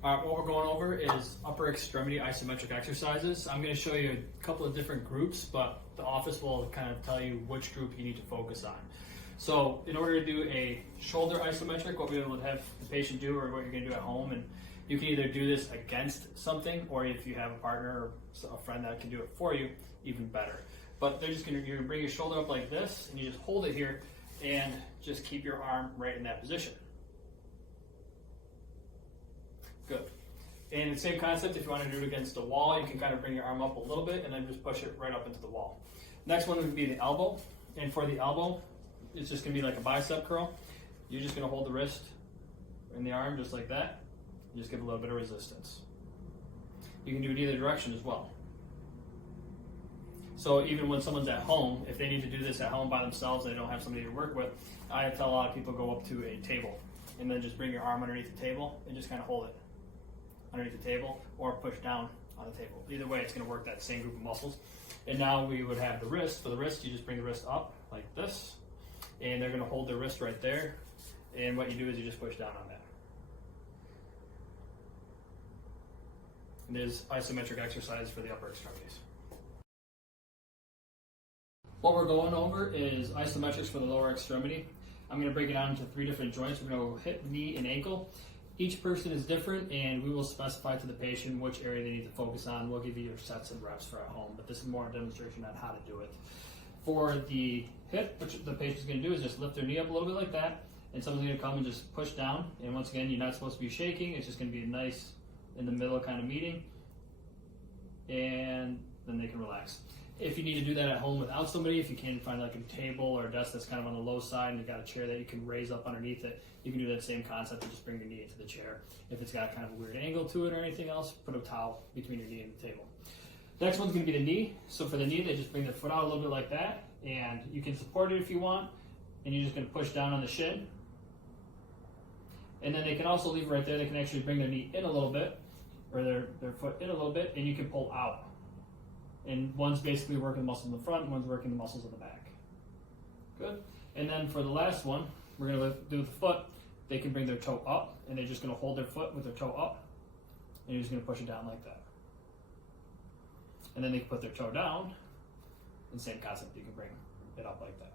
What we're going over is upper extremity isometric exercises. I'm going to show you a couple of different groups, but the office will kind of tell you which group you need to focus on. So in order to do a shoulder isometric, what we would have the patient do, or what you're going to do at home, and you can either do this against something, or if you have a partner or a friend that can do it for you, even better. But they're just going to, you're going to bring your shoulder up like this, and you just hold it here, and just keep your arm right in that position. Good. And the same concept, if you want to do it against the wall, you can kind of bring your arm up a little bit and then just push it right up into the wall. Next one would be the elbow. And for the elbow, it's just going to be like a bicep curl. You're just going to hold the wrist and the arm just like that. And just give a little bit of resistance. You can do it either direction as well. So even when someone's at home, if they need to do this at home by themselves, they don't have somebody to work with, I tell a lot of people go up to a table and then just bring your arm underneath the table and just kind of hold it underneath the table, or push down on the table. Either way, it's going to work that same group of muscles. And now we would have the wrist. For the wrist, you just bring the wrist up like this, and they're going to hold their wrist right there. And what you do is you just push down on that. And it is isometric exercise for the upper extremities. What we're going over is isometrics for the lower extremity. I'm going to break it down into 3 different joints. We're going to go hip, knee, and ankle. Each person is different, and we will specify to the patient which area they need to focus on. We'll give you your sets and reps for at home, but this is more a demonstration on how to do it. For the hip, which the patient's going to do is just lift their knee up a little bit like that, and someone's going to come and just push down. And once again, you're not supposed to be shaking. It's just going to be a nice in the middle kind of meeting, and then they can relax. If you need to do that at home without somebody, if you can't find like a table or a desk that's kind of on the low side and you've got a chair that you can raise up underneath it, you can do that same concept and just bring your knee into the chair. If it's got kind of a weird angle to it or anything else, put a towel between your knee and the table. Next one's going to be the knee. So for the knee, they just bring their foot out a little bit like that, and you can support it if you want, and you're just going to push down on the shin. And then they can also leave it right there. They can actually bring their knee in a little bit, or their foot in a little bit, and you can pull out. And one's basically working the muscles in the front, and one's working the muscles in the back. Good. And then for the last one, we're going to do with the foot. They can bring their toe up, and they're just going to hold their foot with their toe up, and you're just going to push it down like that. And then they can put their toe down, and same concept, you can bring it up like that.